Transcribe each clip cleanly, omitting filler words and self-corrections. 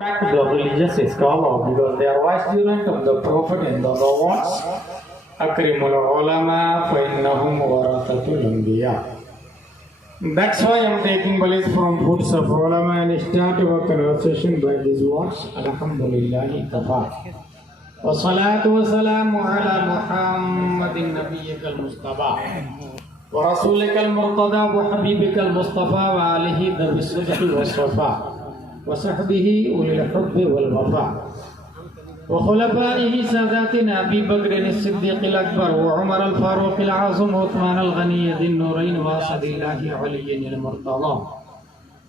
Back to the religious scholar because they are wise students of the Prophet and the Lord's Akrimul Ulama فإنهم ورثة الأنبياء. That's why I'm taking belief from Foods of Ulama and start our conversation by these words. Alhamdulillah kafa. والصلاة والسلام على محمد نبيك المصطفى ورسولك المرتضى وحبيبك المصطفى وآله ذوي الصدق والصفاء وصحبه أولي الحب والوفاء وخلفائه ساداتنا أبي بكر الصديق الأكبر وعمر الفاروق العظيم وعثمان الغني ذي النورين وأسد الله علي المرتضى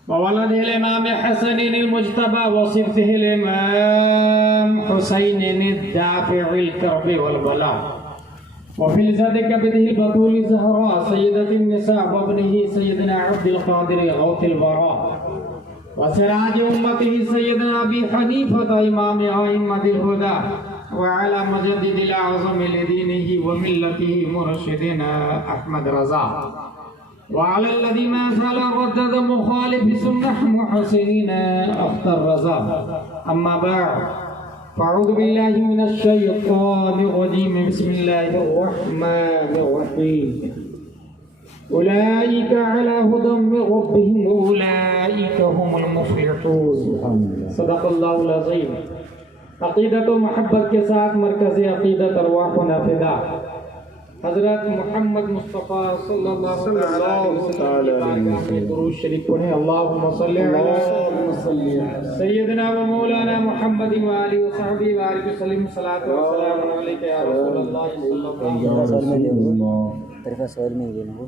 وولده الإمام حسن المجتبى وصفته الإمام حسين الدافع الكرب والبلاء وفي لسان كبده البطول الزهراء سيدة النساء وابنه سيدنا عبد القادر غوث البراء وسراج أمته سيدنا أبي حنيفة إمام أئمة الهدى وعلى مجدد الأعظم لدينه وملته مرشدنا أحمد رضا وعلى الذي ما زال ردد مخالف سنة محسنين أختر رضا. أما بعد فأعوذ بالله من الشيطان الرجيم بسم الله الرحمن الرحيم. أولئك على هدى من ربهم أولئك هم المفلحون. صدق الله العظيم. عقیدت و محبت کے ساتھ مرکز عقیدت ارواح و نافذہ حضرت محمد مصطفیٰ صلی اللہ علیہ وسلم درود شریف پڑھیں. اللہم صلی علی سیدنا و مولانا محمد و آلہ و صحبہ و آلہ وسلم. صلاۃ و سلام علیک یا رسول اللہ صلی اللہ علیہ وسلم.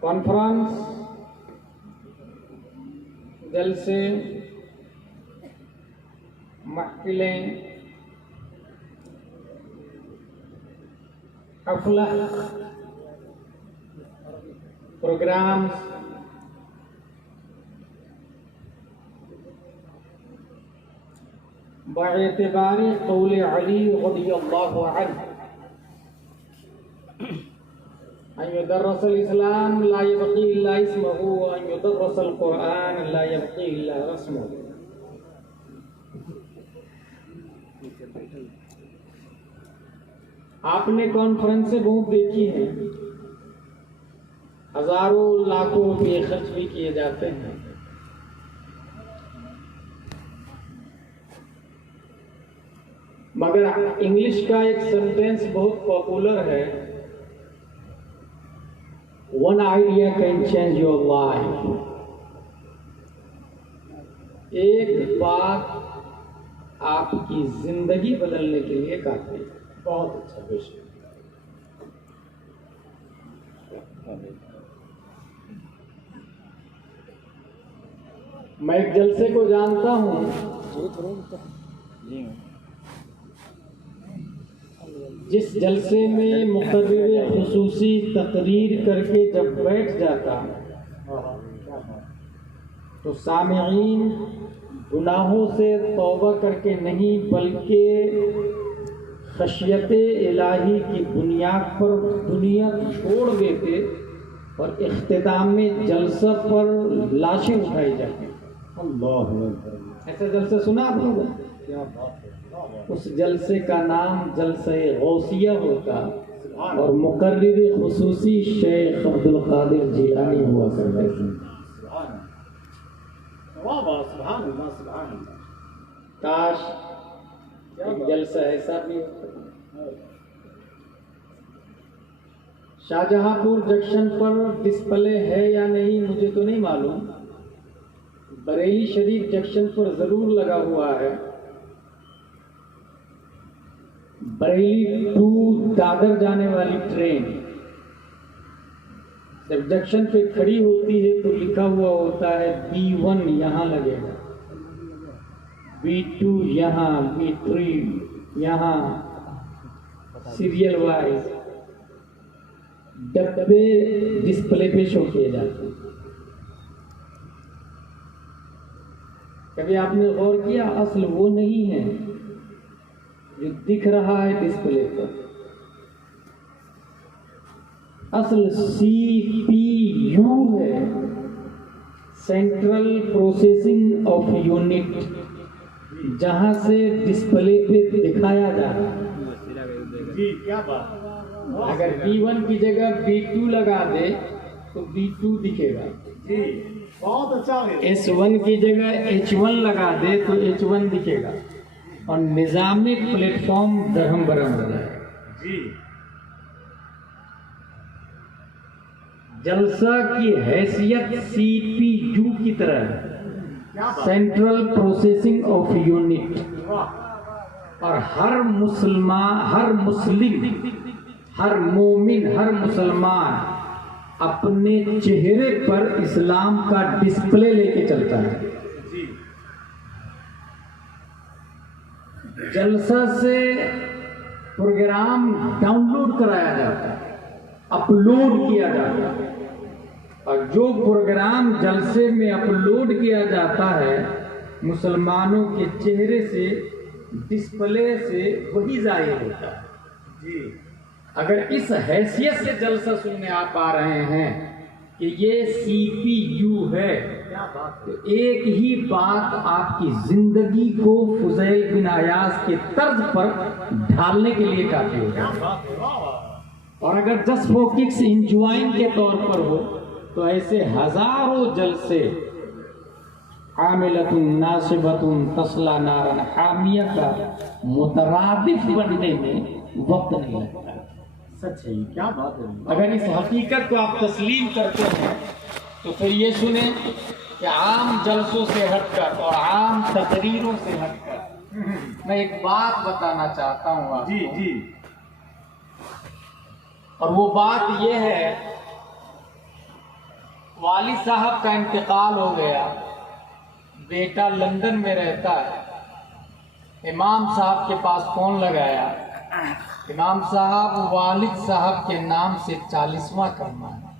کانفرنس جلسے محفلیں حفلہ پروگرام باعتبار قول علی رضی اللہ عنہ أن يدرس الإسلام لا يبقي إلا اسمه وأن يدرس القرآن لا يبقي إلا رسمه. آپ نے کانفرنسیں بہت دیکھی ہیں، ہزاروں لاکھوں روپے خرچ بھی کیے جاتے ہیں، مگر انگلش کا ایک سینٹینس بہت پاپولر ہے، One idea can change your life. ایک بات آپ کی زندگی بدلنے کے لیے کافی. بہت اچھا بیشک. میں ایک جلسے کو جانتا ہوں جس جلسے میں مقرر خصوصی تقریر کر کے جب بیٹھ جاتا تو سامعین گناہوں سے توبہ کر کے نہیں بلکہ خشیت الہی کی بنیاد پر دنیا چھوڑ دیتے اور اختتام میں جلسہ پر لاشیں اٹھائی جاتی. ایسا جلسہ سنا آپ لوگوں نے؟ اس جلسے کا نام جلسہ غوثیہ ہوتا اور مقرر خصوصی شیخ عبد القادر جیلانی ہوا کرتے تھے. کاش ایک جلسہ ایسا بھی ہوتا. شاہجہاں پور جنکشن پر ڈسپلے ہے یا نہیں مجھے تو نہیں معلوم، بریلی شریف جنکشن پر ضرور لگا ہوا ہے. بریلی ٹو دادر جانے والی ٹرین جب جنکشن پہ کھڑی ہوتی ہے تو لکھا ہوا ہوتا ہے B1 یہاں لگے گا، B2 یہاں، B3 یہاں، سیریل وائز ڈبے ڈسپلے پہ شو کیے جاتے ہیں. کبھی آپ نے غور کیا اصل وہ نہیں ہے جو دکھ رہا ہے ڈسپلے پر، اصل CPU ہے، سینٹرل پروسیسنگ آف یونٹ، جہاں سے ڈسپلے پہ دکھایا جاتا ہے۔ جی کیا بات، اگر B1 کی جگہ B2 لگا دے تو B2 دکھے گا، جی بہت اچھا ہے۔ S1 کی جگہ H1 لگا دے تو H1 دکھے گا، اور نظام پلیٹ فارم درہم برہم ہو جائے گا۔ جی جلسہ کی حیثیت CPU کی طرح ہے، کیا بات، سینٹرل پروسیسنگ آف یونٹ، واہ، اور ہر مسلمان، ہر مسلم، ہر مومن، ہر مسلمان اپنے چہرے پر اسلام کا ڈسپلے لے کے چلتا ہے۔ جی جلسہ سے پروگرام ڈاؤن لوڈ کرایا جاتا ہے، اپلوڈ کیا جاتا ہے، اور جو پروگرام جلسے میں اپلوڈ کیا جاتا ہے مسلمانوں کے چہرے سے، ڈسپلے سے وہی ظاہر ہوتا ہے۔ جی اگر اس حیثیت سے جلسہ سننے آپ آ رہے ہیں کہ یہ CPU ہے، کیا بات، تو ایک ہی بات آپ کی زندگی کو فضیل بن عیاض کے طرز پر ڈھالنے کے لیے کافی ہوگا۔ کیا بات ہے، واہ واہ، اور اگر جسٹ فور ککس انجوائنگ کے طور پر ہو تو ایسے ہزاروں جلسے، عاملۃ ناصبۃ تصلی نارا حامیہ کا مترادف بننے میں وقت نہیں لگتا۔ سچ ہے، کیا بات ہے۔ اگر اس حقیقت کو آپ تسلیم کرتے ہیں تو پھر یہ سنیں کہ عام جلسوں سے ہٹ کر اور عام تقریروں سے ہٹ کر میں ایک بات بتانا چاہتا ہوں آپ جی کو، جی اور وہ بات یہ ہے، والد صاحب کا انتقال ہو گیا، بیٹا لندن میں رہتا ہے، امام صاحب کے پاس فون لگایا، امام صاحب والد صاحب کے نام سے 40واں کرنا ہے،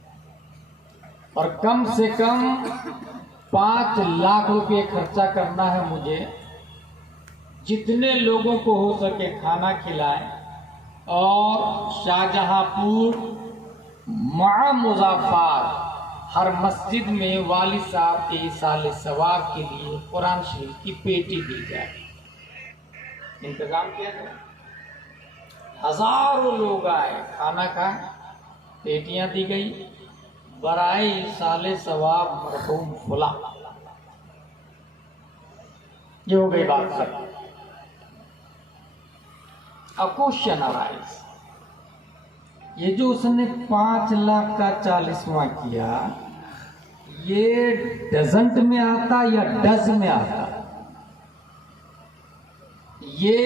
اور کم سے کم 5 لاکھ روپے خرچہ کرنا ہے مجھے، جتنے لوگوں کو ہو سکے کھانا کھلائیں، اور شاہجہاں پور مع مضافات ہر مسجد میں والد صاحب کے ایصال ثواب کے لیے قرآن شریف کی پیٹی دی جائے، انتظام کیا جائے۔ ہزاروں لوگ آئے، کھانا کھائے، پیٹیاں دی گئی، برائے ایصال ثواب مرحوم فلاں۔ یہ ہو گئی بات ختم۔ A question arise، یہ جو اس نے 5 لاکھ کا 40واں کیا، یہ ڈزنٹ میں آتا یا ڈز میں آتا؟ یہ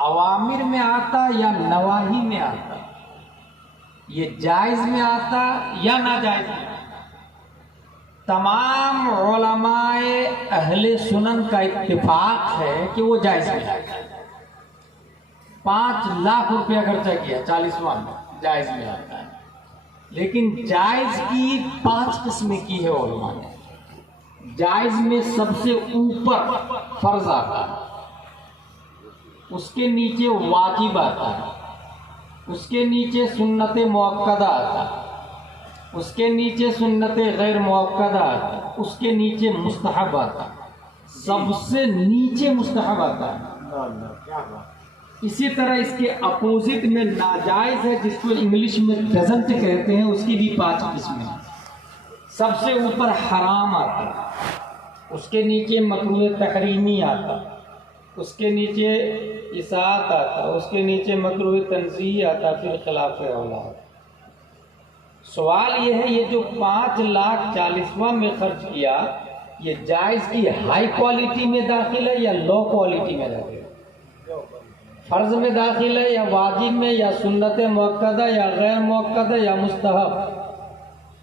اوامر میں آتا یا نواہی میں آتا؟ یہ جائز میں آتا یا ناجائز میں آتا؟ تمام علماء اہل سنن کا اتفاق ہے کہ وہ جائز میں آتا ہے۔ 5 لاکھ روپیہ خرچہ کیا 40واں میں، جائز میں آتا ہے، لیکن جائز کی 5 قسمیں کی ہے علماء نے۔ جائز میں سب سے اوپر فرض آتا ہے، اس کے نیچے واجب آتا ہے، اس کے نیچے سنت مؤکدہ آتا ہے، اس کے نیچے سنت غیر مؤکدہ آتا ہے، اس کے نیچے مستحب آتا ہے، سب سے نیچے مستحب آتا ہے۔ کیا بات، اسی طرح اس کے اپوزٹ میں ناجائز ہے، جس کو انگلش میں ڈزنٹ کہتے ہیں، اس کی بھی 5 قسمیں ہیں۔ سب سے اوپر حرام آتا ہے، اس کے نیچے مکروہ تحریمی آتا، اس کے نیچے اصاعت آتا، اس کے نیچے مکروہ تنزیہی آتا، پھر خلاف اولا آتا۔ سوال یہ ہے، یہ جو 5 لاکھ 40واں میں خرچ کیا، یہ جائز کی ہائی کوالٹی میں داخل ہے یا لو کوالٹی میں داخل ہے؟ فرض میں داخل ہے یا واجب میں یا سنت مؤکدہ یا غیر مؤکدہ یا مستحب؟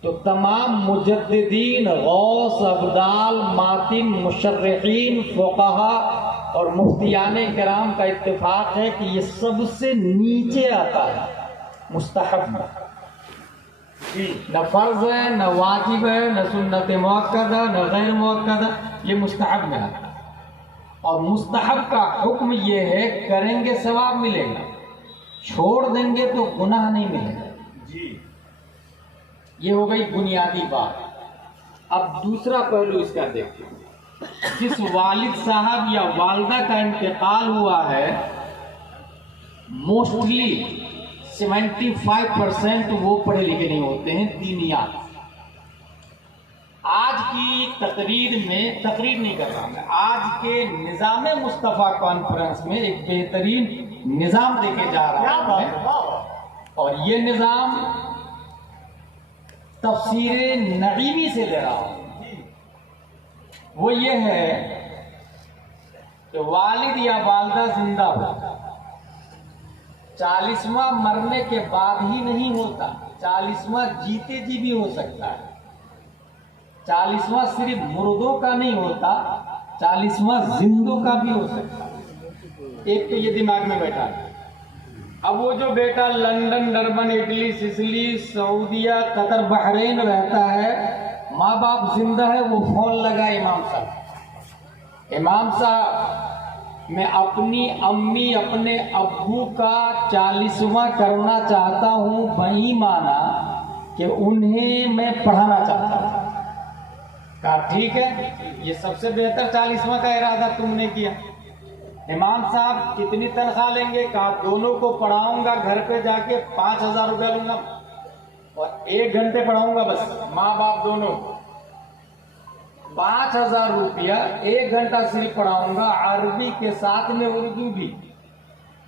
تو تمام مجددین، غوث، ابدال، ماتن، مشرحین، فقہا اور مفتیان کرام کا اتفاق ہے کہ یہ سب سے نیچے آتا ہے، مستحب میں۔ نہ فرض ہے، نہ واجب ہے، نہ سنت مؤکدہ، نہ غیر مؤکدہ، یہ مستحب میں آتا ہے۔ اور مستحب کا حکم یہ ہے، کریں گے ثواب ملے گا، چھوڑ دیں گے تو گناہ نہیں ملے گا. یہ ہو گئی بنیادی بات. اب دوسرا پہلو اس کا دیکھیں. جس والد صاحب یا والدہ کا انتقال ہوا ہے موسٹلی 75% وہ پڑھے لکھے نہیں ہوتے ہیں دینیات. آج کی تقریر نہیں کر رہا میں، آج کے نظام مصطفیٰ کانفرنس میں ایک بہترین نظام دے کے جا رہا ہے، اور یہ نظام تفسیر نعیمی سے لے رہا ہوں. وہ یہ ہے کہ والد یا والدہ زندہ ہو، 40واں مرنے کے بعد ہی نہیں ہوتا، 40واں جیتے جی بھی ہو سکتا ہے. 40واں صرف مردوں کا نہیں ہوتا، 40واں زندوں کا بھی ہو سکتا ہے. ایک تو یہ دماغ میں بیٹھا ہے. اب وہ جو بیٹا لندن، ڈربن، اٹلی، سسلی، سعودیہ، قطر، بحرین رہتا ہے، ماں باپ زندہ ہے، وہ فون لگا امام صاحب میں اپنی امی اپنے ابو کا 40واں کرنا چاہتا ہوں، وہی مانا کہ انہیں میں پڑھانا چاہتا ہوں. کہا ٹھیک ہے، یہ سب سے بہتر 40واں کا ارادہ تم نے کیا. امام صاحب کتنی تنخواہ لیں گے؟ کہا دونوں کو پڑھاؤں گا، گھر پہ جا کے 5000 روپیہ لوں گا اور 1 گھنٹے پڑھاؤں گا بس، ماں باپ دونوں. 5000 روپیہ 1 گھنٹہ صرف پڑھاؤں گا، عربی کے ساتھ میں اردو بھی.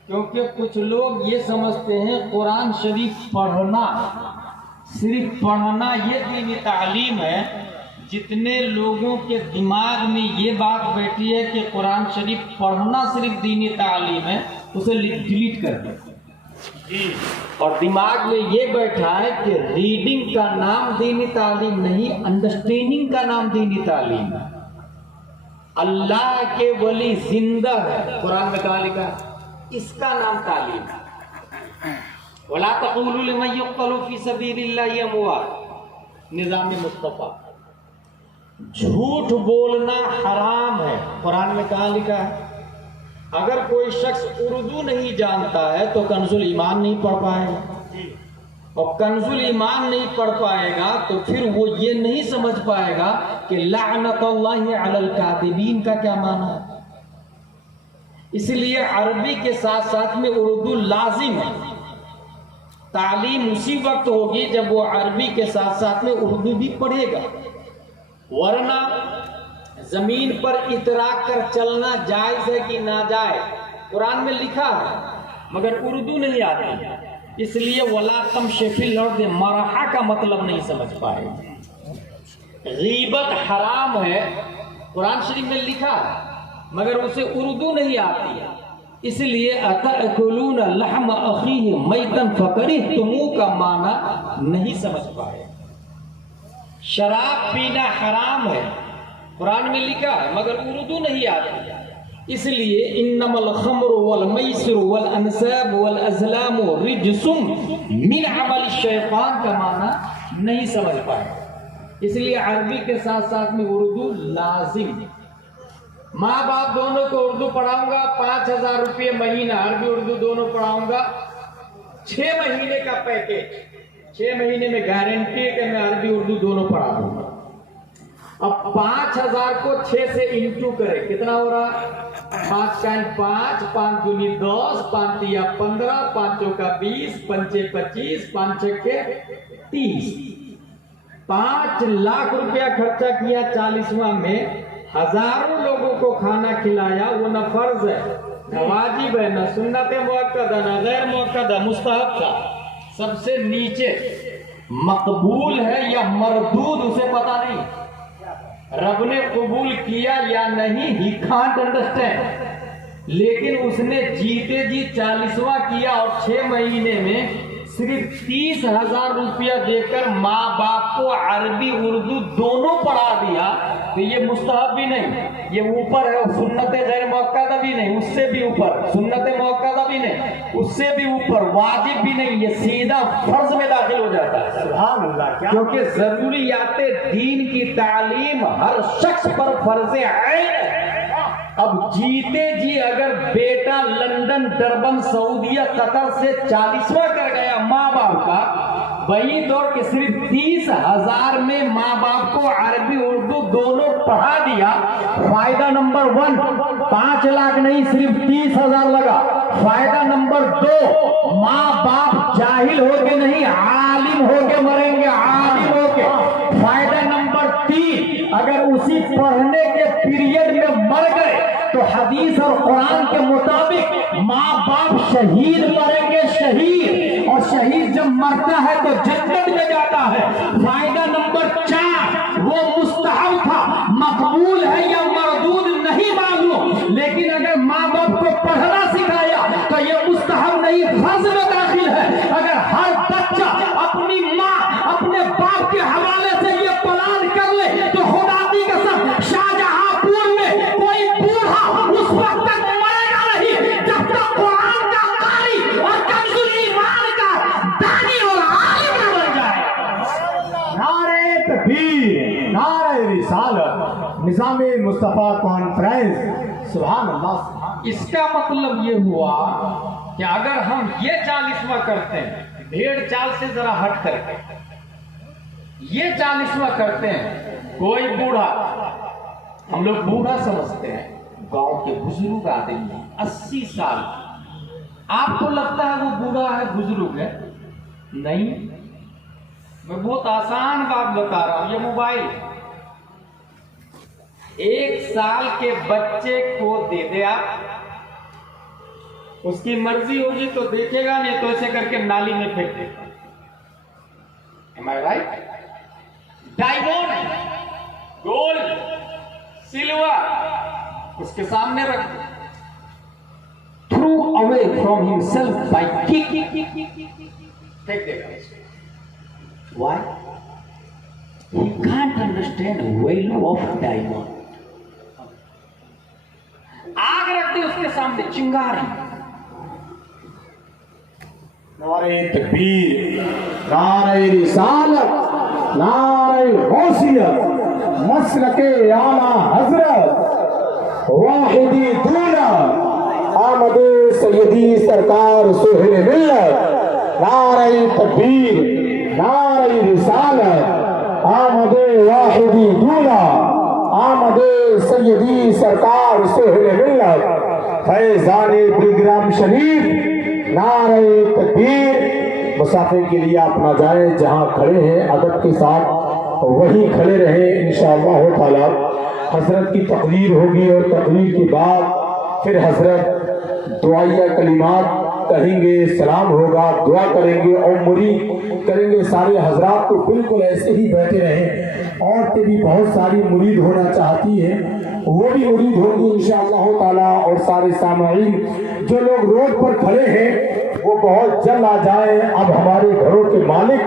کیونکہ کچھ لوگ یہ سمجھتے ہیں قرآن شریف پڑھنا، صرف پڑھنا یہ دینی تعلیم ہے. جتنے لوگوں کے دماغ میں یہ بات بیٹھی ہے کہ قرآن شریف پڑھنا صرف دینی تعلیم ہے، اسے ڈیلیٹ کر دیں. اور دماغ میں یہ بیٹھا ہے کہ ریڈنگ کا نام دینی تعلیم نہیں، انڈرسٹینڈنگ کا نام دینی تعلیم ہے. اللہ کے ولی زندہ ہے، قرآن میں کہاں لکھا ہے؟ اس کا نام تعلیم ہے. وَلَا تَقُولُوا لِمَن يُقْتَلُ فِي سَبِيلِ اللَّهِ أَمْوَاتٌ. نظام مصطفیٰ. جھوٹ بولنا حرام ہے، قرآن میں کہاں لکھا ہے؟ اگر کوئی شخص اردو نہیں جانتا ہے تو کنز الایمان نہیں پڑھ پائے گا، اور کنز الایمان نہیں پڑھ پائے گا تو پھر وہ یہ نہیں سمجھ پائے گا کہ لعنت اللہ علی الکاذبین کا کیا معنی ہے. اس لیے عربی کے ساتھ ساتھ میں اردو لازم ہے. تعلیم اسی وقت ہوگی جب وہ عربی کے ساتھ ساتھ میں اردو بھی پڑھے گا، ورنہ زمین پر اتراک کر چلنا جائز ہے کہ ناجائز قرآن میں لکھا ہے مگر اردو نہیں آتی. اس لیے وَلَا تَمْشِ فِي الْأَرْضِ مَرَحًا کا مطلب نہیں سمجھ پائے. غیبت حرام ہے، قرآن شریف میں لکھا ہے مگر اسے اردو نہیں آتی ہے. اس لیے أَتَأْكُلُونَ لَحْمَ أَخِيهِ مَيْتًا فَكَرِهْتُمُوهُ کا معنی نہیں سمجھ پائے. شراب پینا حرام ہے، قرآن میں لکھا ہے مگر اردو نہیں آتی. اس لیے انما الخمر والمیسر والانساب والازلام رجس من عمل الشیطان کا معنی نہیں سمجھ پائے. اس لیے عربی کے ساتھ ساتھ میں اردو لازم ہے. ماں باپ دونوں کو اردو پڑھاؤں گا، 5000 روپے مہینہ، عربی اردو دونوں پڑھاؤں گا. 6 مہینے کا پیکیج، 6 مہینے میں گارنٹی ہے کہ میں عربی اردو دونوں پڑھا دوں گا. اب 5000 کو 6 سے انٹو کرے کتنا ہو رہا؟ 5.5، 5 دونی 10، 5 تیا 15، 5 کا 20، 5 25، 5 6 30. 5 لاکھ روپیہ خرچہ کیا 40واں میں، ہزاروں لوگوں کو کھانا کھلایا. وہ نہ فرض ہے، نہ واجب ہے، نہ سنت مؤکدہ، نہ غیر مؤکدہ، مستحب تھا. سب سے نیچے مقبول ہے یا مردود اسے پتا نہیں. رب نے قبول کیا یا نہیں ہی کانٹ انڈرسٹینڈ، لیکن اس نے جیتے جی 40واں کیا اور 6 مہینے میں صرف 30,000 روپیہ دے کر ماں باپ کو عربی اردو دونوں پڑھا دیا. تو یہ مستحب بھی نہیں، یہ اوپر ہے، سنت غیر موقعہ بھی نہیں، اس سے بھی اوپر، سنت موقعہ بھی نہیں، اس سے بھی اوپر، واجب بھی نہیں، یہ سیدھا فرض میں داخل ہو جاتا ہے. سبحان اللہ. کیونکہ ضروریات دین کی تعلیم ہر شخص پر فرض عین ہے. اب جیتے جی اگر بیٹا لندن ڈربن سعودیہ قطر سے 40واں کر گیا ماں باپ کا، وہی دور کے صرف 30,000 میں ماں باپ کو عربی اردو دونوں پڑھا دیا، فائدہ نمبر 1 5 لاکھ نہیں صرف 30,000 لگا۔ فائدہ نمبر 2 ماں باپ جاہل ہو کے نہیں عالم ہو کے مریں گے، عالم ہو کے۔ فائدہ نمبر 3 اگر اسی پڑھنے کے پیریڈ میں مر گئے تو حدیث اور قرآن کے مطابق ماں باپ شہید مریں گے، شہید، اور شہید جب مرتا ہے تو جنت میں جاتا ہے۔ فائدہ نمبر 4 وہ مستحب تھا، مقبول ہے یا مردود نہیں معلوم، لیکن اگر ماں باپ کو پڑھنا سکھایا تو یہ مستحب نہیں فرض میں داخل ہے۔ اگر ہر بچہ اپنی ماں اپنے باپ کے حوالے سے یہ پلان کر لے تو خدا کی قسم شاہجہاں پور میں کوئی بوڑھا اس وقت تک مرے گا نہیں جب تک قرآن کا قاری اور کنز ایمان کا دانی اور عالم نہ بن جائے۔ نعرہ تکبیر، نعرہ رسالت، نظام مصطفیٰ کانفرنس، سبحان اللہ۔ اس کا مطلب یہ ہوا کہ اگر ہم یہ 40واں کرتے ہیں، بھیڑ چال سے ذرا ہٹ کر کے یہ 40واں کرتے ہیں، کوئی بوڑھا، ہم لوگ بوڑھا سمجھتے ہیں، گاؤں کے بزرگ آدمی ہیں 80 سال، آپ کو لگتا ہے وہ بوڑھا ہے بزرگ ہے؟ نہیں، میں بہت آسان بات بتا رہا ہوں، یہ موبائل 1 سال کے بچے کو دے دے آپ، اس کی مرضی ہوگی تو دیکھے گا، نہیں تو ایسے کر کے نالی میں پھینک دے گا۔ Am I right? Diamond, gold, silver اس کے سامنے رکھ، Threw away from himself by kick. پھینک دے گا۔ Why? He can't understand value of diamond. آگ رکھ دے اس کے سامنے، چنگاری، نعرہ تکبیر، نعرہ رسالت، نعرہ غوثیت، مسلک اعلیٰ حضرت واحدی دولہ آمد سیدی سرکار سہیل ملت، نعرہ تکبیر، نعرہ رسالت، آمد واحدی دولہ آمد سیدی سرکار سہیل ملت، فیضان پروگرام شریف، نعرہ تکبیر۔ مسافر کے لیے آپ نہ جائیں، جہاں کھڑے ہیں ادب کے ساتھ وہیں کھڑے رہیں، انشاءاللہ تعالی حضرت کی تقریر ہوگی، اور تقریر کے بعد پھر حضرت دعائیہ کلمات کہیں گے، سلام ہوگا، دعا کریں گے اور مرید کریں گے۔ سارے حضرات کو بالکل ایسے ہی بیٹھے رہیں، عورتیں بھی بہت ساری مرید ہونا چاہتی ہیں، وہ بھی مرید ہوگی انشاءاللہ تعالی، اور سارے سامعین جو لوگ روڈ پر کھڑے ہیں وہ بہت جلد آ جائیں، اب ہمارے گھروں کے مالک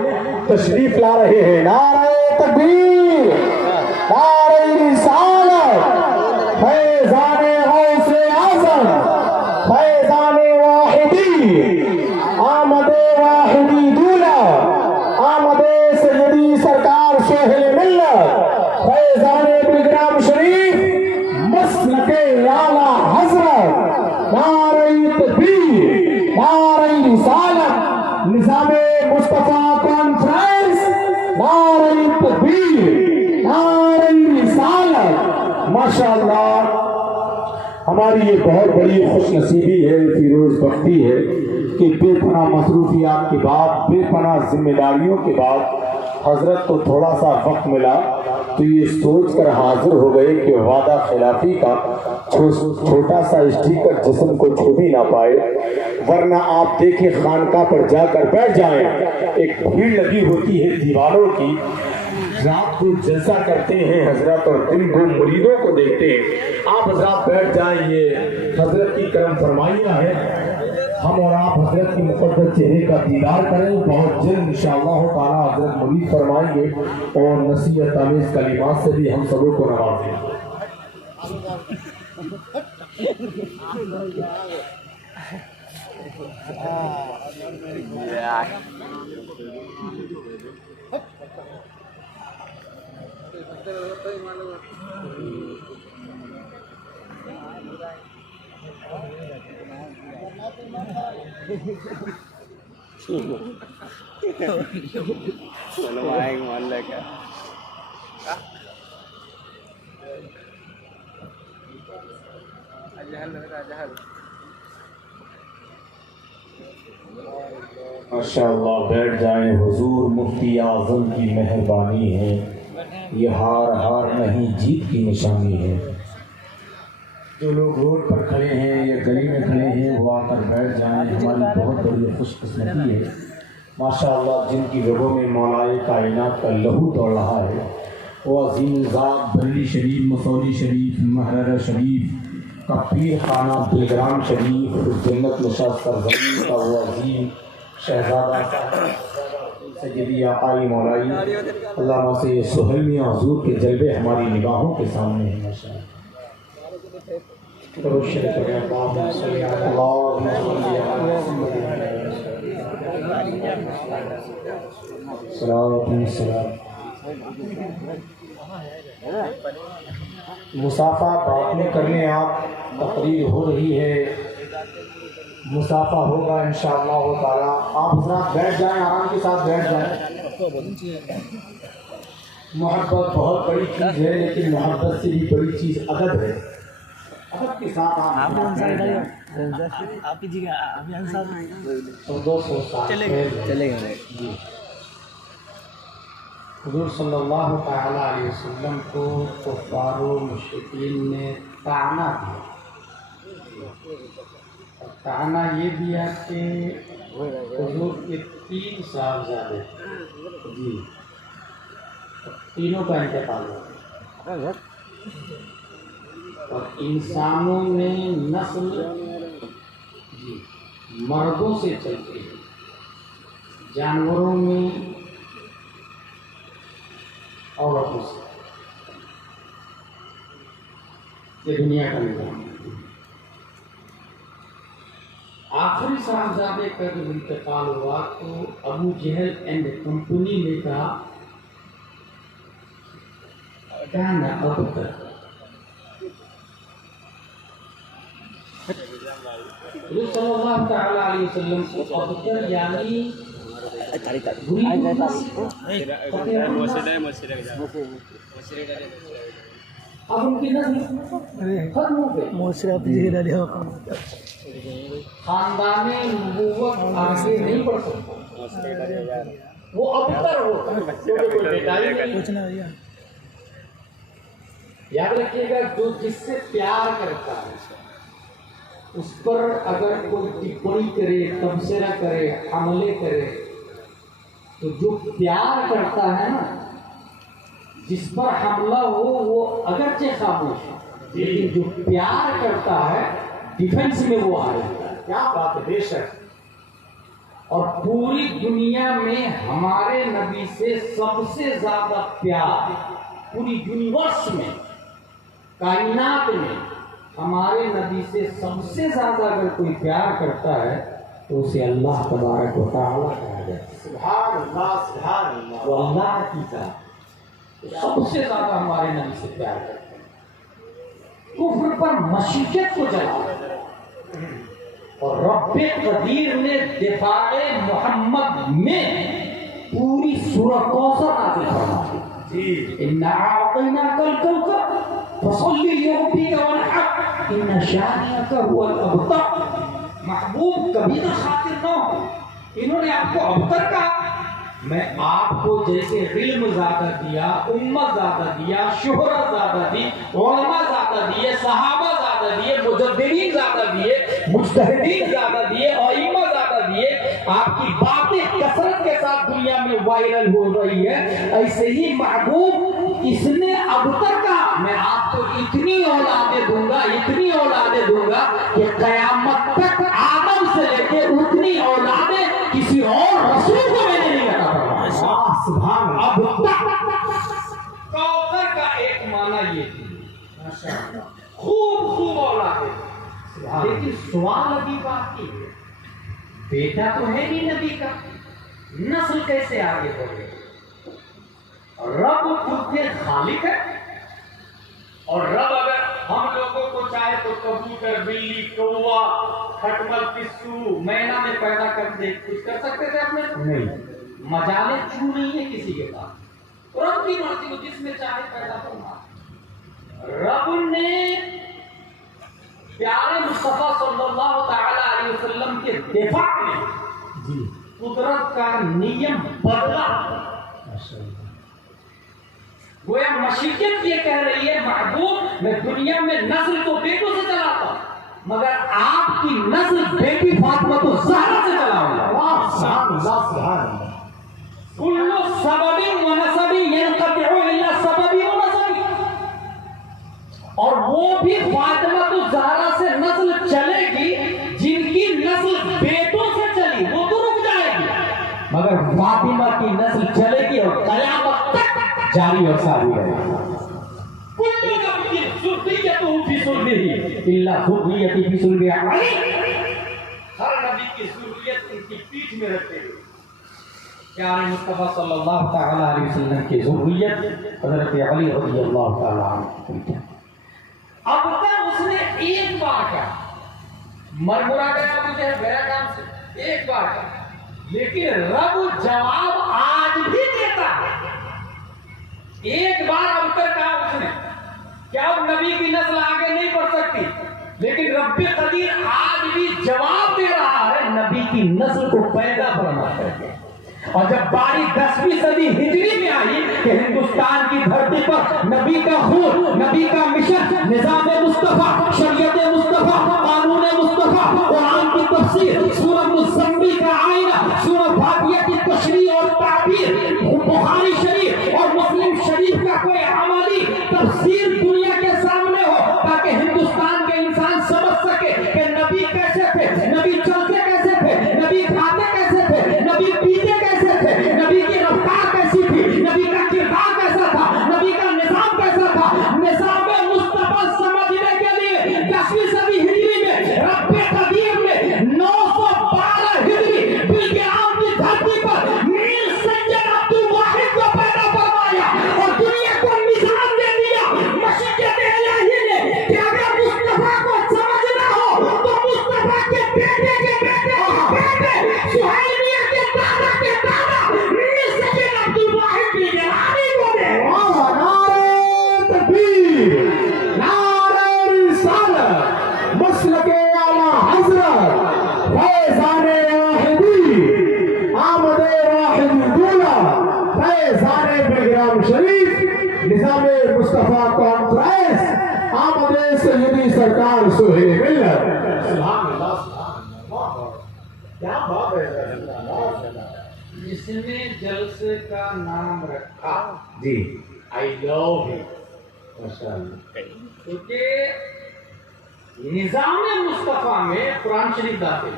تشریف لا رہے ہیں۔ نعرہ تکبیر، نعرہ رسالت، فیضان غوث اعظم، فیضان واحدی، آمد واحدی دولہ، آمد سیدی سرکار سہیل ملت، فیضان پروگرام شریف، مسلک اعلیٰ حضرت، نعرہ تکبیر، نعرہ رسالت، نظام مصطفیٰ کانفرنس، نعرہ تکبیر، نعرہ رسالت۔ ماشاءاللہ ہماری یہ بہت بڑی خوش نصیبی ہے، فیروز بختی ہے کہ بے پناہ مصروفیات کے بعد، بے پناہ ذمہ داریوں کے بعد حضرت کو تھوڑا سا وقت ملا تو یہ سوچ کر حاضر ہو گئے کہ وعدہ خلافی کا چھوٹا سا اسٹیکر جسم کو چھو بھی نہ پائے، ورنہ آپ دیکھیں خانقاہ پر جا کر بیٹھ جائیں، ایک بھیڑ لگی ہوتی ہے دیواروں کی، رات کو جلسہ کرتے ہیں حضرت اور دن کو مریدوں کو دیکھتے ہیں۔ آپ حضرات بیٹھ جائیں، یہ حضرت کی کرم فرمائیاں ہیں، ہم اور آپ حضرت کی مقدس چہرے کا دیدار کریں، بہت جلد انشاءاللہ تعالی حضرت مرید فرمائیں گے اور نصیحت آمیز کلمات سے بھی ہم سبوں کو نوازیں۔ ماشاء اللہ، بیٹھ جائیں، حضور مفتی اعظم کی مہربانی ہے، یہ ہار نہیں جیت کی نشانی ہے۔ جو لوگ روڈ پر کھڑے ہیں یا گلی میں کھڑے ہیں وہ آ کر بیٹھ جائیں، ہماری بہت بڑی خوش قسمتی ہے۔ ماشاء اللہ، جن کی رگوں میں مولائے کائنات کا لہو دوڑ رہا ہے، وہ عظیم ذات بریلی شریف، مسوری شریف، محرر شریف کا پیر خانہ دلگرام شریف، جنت نشست سرزمین کا وہ عظیم شہزادہ سیدی آقائی مولائی علامہ سے سہیل میاں حضور کے جلوے ہماری نگاہوں کے سامنے ہیں۔ ماشاء اللہ، مسافہ بات میں کر لیں آپ، تقریر ہو رہی ہے، مسافہ ہوگا انشاءاللہ تعالیٰ۔ آپ حضرات بیٹھ جائیں، آرام کے ساتھ بیٹھ جائیں۔ محبت بہت بڑی چیز ہے، لیکن محبت سے بھی بڑی چیز ادب ہے۔ ادب کے ساتھ آپ چلے گئے۔ حضور صلی اللہ تعالیٰ علیہ وسلم کو کفار و مشرکین نے طعنہ دیا۔ طعنہ یہ دیا کہ حضور کے 3 صاحبزادے جی تینوں کا انتقال ہوا، اور انسانوں میں نسل جی مردوں سے چلتی ہے، جانوروں میں عورتوں سے۔ یہ دنیا کا نظام ہے۔ آخری صاحبزادے کا جب انتقال ہوا تو ابو جہل اینڈ کمپنی نے کہا کہنا ابتر، رسول صلی اللہ تعالیٰ علیہ وسلم کو ابتر یعنی اب ان کی نسل ختم ہو گئی، خاندان نبوت آگے نہیں بڑھ سکتا، وہ ابتر ہوتا ہے۔ یاد رکھیے گا، جو جس سے پیار کرتا ہے اس پر اگر کوئی ٹپڑی کرے، تبصرہ کرے، حملے کرے، تو جو پیار کرتا ہے نا، جس پر حملہ ہو وہ اگرچہ خاموش ہے، لیکن جو پیار کرتا ہے ڈیفنس میں وہ آ جاتا ہے۔ کیا بات ہے، بے شک۔ اور پوری دنیا میں ہمارے نبی سے سب سے زیادہ پیار، پوری یونیورس میں، کائنات میں ہمارے نبی سے سب سے زیادہ اگر کوئی پیار کرتا ہے تو اسے اللہ تبارک و تعالیٰ کہا جاتا ہے۔ سبحان اللہ، سبحان اللہ، وہ اللہ کی ذات سب سے زیادہ ہمارے نبی سے پیار کرتا ہے، کفر پر مشیت کو جلاتا ہے۔ اور رب قدیر نے دفاع محمد میں پوری سورہ کوثر نازل فرمائی، اِنَّا أَعْطَيْنَاكَ الْكَوْثَرَ فَصَلِّ لِرَبِّكَ وَانْحَرْ إِنَّ شَانِئَكَ هُوَ الْأَبْتَرُ۔ محبوب کبھی نہ خاطر نہ ہو، انہوں نے آپ کو ابتر کہا۔ میں آپ کو جیسے علم زیادہ دیا، امت زیادہ دیا، شہرت زیادہ دی، علماء زیادہ دیے، صحابہ زیادہ دیے، مجددین زیادہ دیے، مجتہدین زیادہ دیے، ائمہ زیادہ دیے، آپ کی باتیں کثرت کے ساتھ دنیا میں وائرل ہو رہی ہے، ایسے ہی محبوب اس نے ابتر کہا، میں آپ کو اتنی اولادیں دوں گا، اتنی اولادیں دوں گا کہ قیامت تک آدم سے لے کے اتنی اولادیں کسی اور رسول کو میں نے نہیں عطا فرمائی۔ سبحان اللہ۔ کوثر کا ایک معنی یہ تھی، خوب اولادیں، لیکن سوال ابھی بات کی ہے، بیٹا تو ہے نہیں نبی کا، نسل کیسے آگے بڑھے؟ رب خود کے خالق ہے، اور رب اگر ہم لوگوں کو چاہے تو کبوتر، بلی، کوا، کھٹمل، پسو، مینا میں پیدا کر دے، کچھ کر سکتے تھے اپنے؟ نہیں. مجالے چھو نہیں ہے کسی کے پاس. رب کی مرضی کو جس میں چاہے پیدا کرنا. رب نے پیارے مصطفیٰ صلی اللہ تعالی علیہ وسلم کے دفاع میں جی قدرت کا نیم بدلا. گویا مشیت یہ کہہ رہی ہے محبوب میں دنیا میں نسل تو بیٹوں سے چلاتا ہوں مگر آپ کی نسل بیٹی فاطمہ تو زہرا سے چلاؤں گا. کل سبب و نسب ينقطع الا سبب و نسب. اور وہ بھی فاطمہ تو زہرا سے نسل چلے گی جن کی نسل بیٹوں سے چلی وہ تو رک جائے گی مگر فاطمہ کی نسل چلے گی اور قیامت تک جاری اور ساری رہے گی. کل نبی ذریته فی صلبہ الا ذریتی فی صلبہ علی. ہر نبی کی ذریت ان کی پیٹھ میں رہتے ہوئے پیارے مصطفیٰ صلی اللہ تعالی علیہ وسلم کی ذریت حضرت علی رضی اللہ تعالی عنہ. اب تک اس نے ایک بار کہا مرمرا گیا مجھے گیا کام سے ایک بار کہا لیکن رب جواب آج بھی دیتا ہے. ایک بار اب تک کہا اس نے کیا اب نبی کی نسل آگے نہیں بڑھ سکتی لیکن رب قدیر آج بھی جواب دے رہا ہے نبی کی نسل کو پیدا فرما کر کے. اور جب باری 10ویں صدی ہجری میں آئی کہ ہندوستان کی دھرتی پر نبی کا خون، نبی کا مشن، نظام مصطفیٰ، شریعت مصطفیٰ، قانون مصطفیٰ، قرآن کی تفسیر، سورۃ مزمل کا آئینہ، سورۃ فاتحہ کی تشریح اور تعبیر، بخاری شریف اور مسلم شریف کا کوئی عملی تفسیر دنیا کے سامنے ہو تاکہ ہندوستان کے انسان سمجھ سکے کہ نبی کیسے تھے، نبی چلتے کیسے تھے، نبی کھاتے کیسے تھے، نبی پیتے کیسے تھے، نبی کی رفتار کیسی تھی، نبی کا کردار کیسا تھا، نبی کا نظام کیسا تھا. نظام مصطفیٰ سمجھنے کے لیے 10ویں صدی ہجری میں رب قدیر نے 912 ہجری بلگرام کی دھرتی پر میر سید عبد الواحد کو پیدا فرمایا اور دنیا کو نظام دے دیا. مشیت الہی نے کہ اگر مصطفیٰ کو سمجھنا ہو تو مصطفیٰ کے بیٹے کے بیٹے کے بیٹے سہیلیہ کے دادا کے دادا میر سید عبد الواحد بلگرامی کو دے. نعرہ تکبیر، نعرہ رسالت، مسلک اعلی حضرت، فیضان واحدی، آمد واحد دولا، فیضان بلگرام شریف، نظام مصطفیٰ کانفرنس، آمد سیدی سرکار سہیل ملت. سبحان اللہ، سبحان اللہ، کیا بات ہے. جس نے جلسے کا نام رکھا جی آئی لو ہم ماشاءاللہ. کیونکہ نظام مصطفیٰ میں قرآن شریف داخل،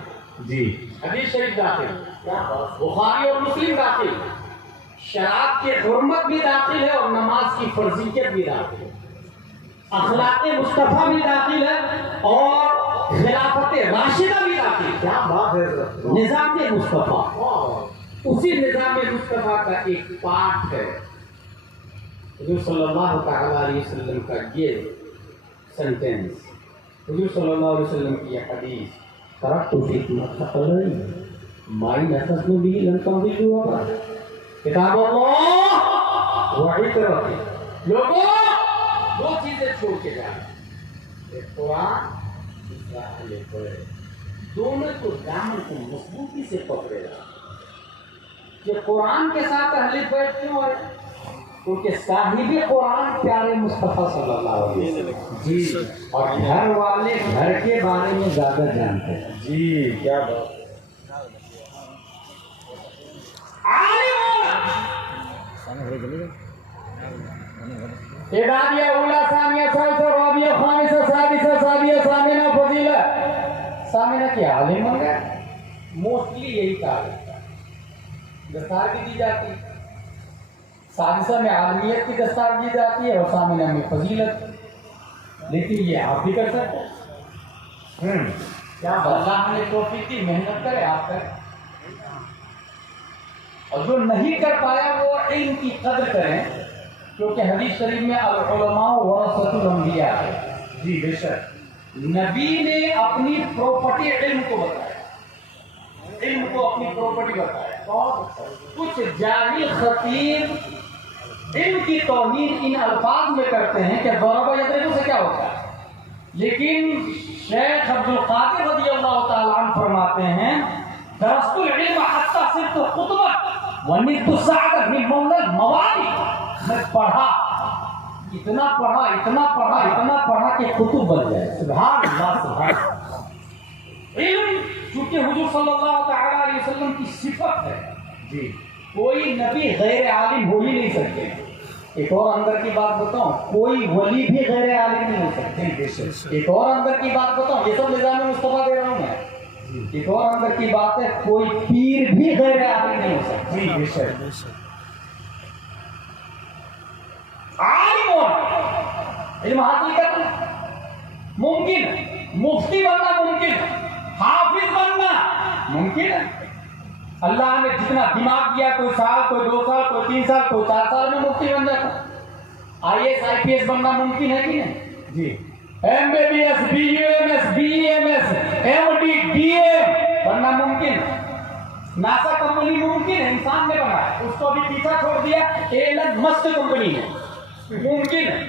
جی حدیث شریف داخل، بخاری اور مسلم داخل، شراب کی حرمت بھی داخل ہے اور نماز کی فرضیت بھی داخل ہے، اخلاق مصطفیٰ بھی داخل ہے اور خلافت راشدہ بھی داخل ہے. کیا بات ہے. نظام مصطفیٰ اسی نظام مصطفیٰ کا ایک پارٹ ہے. حضور صلی اللہ تعالی علیہ وسلم کا یہ سنٹینس، حضور صلی اللہ علیہ وسلم کی یہ حدیث ترکت فیکم الثقلین ما ان اخذتم به لن تضلوا ابدا. کتاب اللہ و عترت. لوگوں دو چیزیں چھوڑ کے جائیں، ایک قرآن، دوسرا اہل بیت. دونوں کو دامن کو مضبوطی سے پکڑے گا. یہ قرآن کے ساتھ اہل بیت کیوں ہے؟ کیونکہ صاحب قرآن پیارے مصطفیٰ صلی اللہ علیہ وسلم جی، اور گھر والے گھر کے بارے میں زیادہ جانتے ہیں. جی کیا بات. اعدادیہ اولا ثانیہ ثالثہ رابعہ خامسہ سادسہ سابعہ ثامنہ فضیلہ. ثامنہ کیا عالم بن گیا؟ موسٹلی یہی کہا جاتا ہے. دستار بھی دی جاتی ہے، سادسہ میں عالمیت کی دستار دی جاتی ہے اور ثامنہ میں فضیلت. لیکن یہ آپ بھی کر سکتے ہیں. کیا اللہ نے توفیق دی، محنت کرے آپ کریں. اور جو نہیں کر پایا وہ علم کی قدر کریں، کیونکہ حدیث شریف میں العلماء ورثۃ الانبیاء ہے. جی بے شک. نبی نے اپنی پراپرٹی علم کو بتایا, علم کو اپنی پراپرٹی بتایا. کچھ جاہل خطیب علم کی توہین ان الفاظ میں کرتے ہیں کہ ضرب یدیہ سے کیا ہوتا ہے, لیکن شیخ عبد القادر رضی اللہ تعالیٰ عنہ فرماتے ہیں درست العلم حتی صرت خطبہ ونیت سعد من مولا الموالی, میں پڑھا, اتنا پڑھا اتنا پڑھا اتنا پڑھا کہ کتب بن جائے. سبحان اللہ سبحان اللہ. علم چونکہ حضور صلی اللہ تعالیٰ علیہ وسلم کی صفت ہے, جی کوئی نبی غیر عالم ہو ہی نہیں سکتے. ایک اور اندر کی بات بتاؤں, کوئی ولی بھی غیر عالم نہیں ہو سکتے. ایک اور اندر کی بات بتاؤں, یہ سب نظام مصطفیٰ دے رہا ہوں میں. ایک اور اندر کی بات ہے, کوئی پیر بھی غیر عالم نہیں ہو سکتا. جی بے شک. عالم ہونا, علم حاصل کرنا ممکن ہے, مفتی بننا ممکن ہے, حافظ بننا ممکن ہے. اللہ نے جتنا دماغ دیا, کوئی سال, کوئی 2 سال, کوئی 3 سال, کوئی 4 سال میں مفتی بن جاتا. IAS IPS بننا ممکن ہے کہ نہیں؟ جی MBBS BUMS BEMS MD DA بننا ممکن ہے. ناسا کمپنی ممکن ہے, انسان نے بنایا, اس کو بھی پیچھا چھوڑ دیا ایلن مسک کمپنی ہے, ممکن ہے.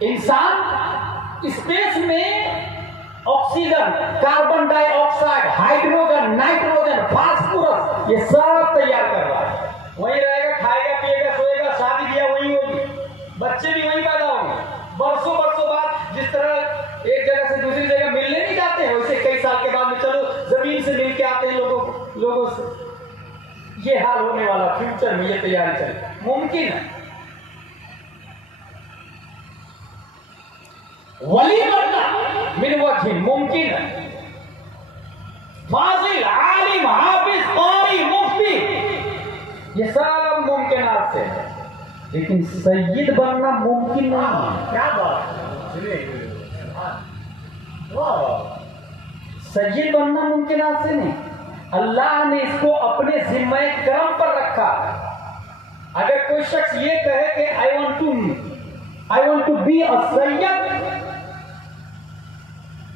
انسان اسپیس میں آکسیجن, کاربن ڈائی آکسائڈ, ہائیڈروجن, نائٹروجن, فاسفورس, یہ سب تیار کر رہا ہے. وہیں رہے گا, کھائے گا, پیے گا, سوئے گا, شادی بیاہ وہیں ہوگی, بچے بھی وہیں پیدا ہوں گے. برسوں بعد جس طرح ایک جگہ سے دوسری جگہ ملنے نہیں جاتے ہیں, ویسے کئی سال کے بعد میں چلو زمین سے مل کے آتے ہیں لوگوں سے. یہ حال ہونے والا, فیوچر میں یہ تیاری چل ممکن ہے. ولی بننا من وجہ ممکن ہے. فاضل, عالم, حافظ, قاری, مفتی, یہ سب ممکنات سے ہے, لیکن سید بننا ممکن نہیں ہے. کیا بات ہے. سید بننا ممکنات سے نہیں. اللہ نے اس کو اپنے ذمہ کرم پر رکھا. اگر کوئی شخص یہ کہے کہ I want to be a Sayyid,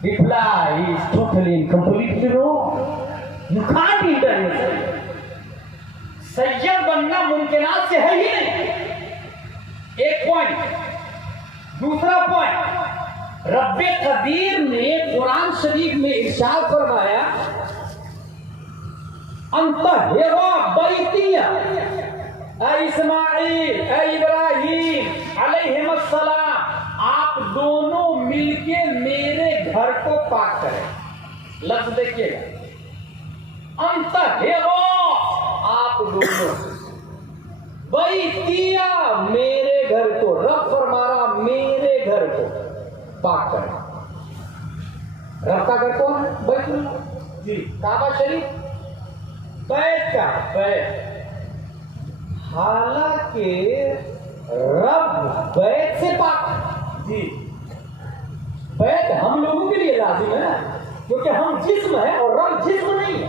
reply is totally and completely wrong. You can't be a Sayyid. سید بننا ممکنات سے ہے ہی نہیں. ایک پوائنٹ. دوسرا پوائنٹ, رب قدیر نے قرآن شریف میں ارشاد فرمایا انت ہیرا بیتی, اے اسماعیل, اے ابراہیم علیہم السلام, آپ دونوں مل کے میرے گھر کو پاک کریں. لفظ دیکھیے گا, انت ہیرا, آپ دونوں, بیتیا, میرے گھر کو, رب فرمایا میرے گھر کو پاک کریں. رب کا گھر کون ہے؟ بیت اللہ. جی کعبہ شریف, بیت کا بیت. حالانکہ رب بیت سے پاک ہے. جی بیت ہم لوگوں کے لیے لازم ہے نا, کیونکہ ہم جسم ہے اور رب جسم نہیں ہے.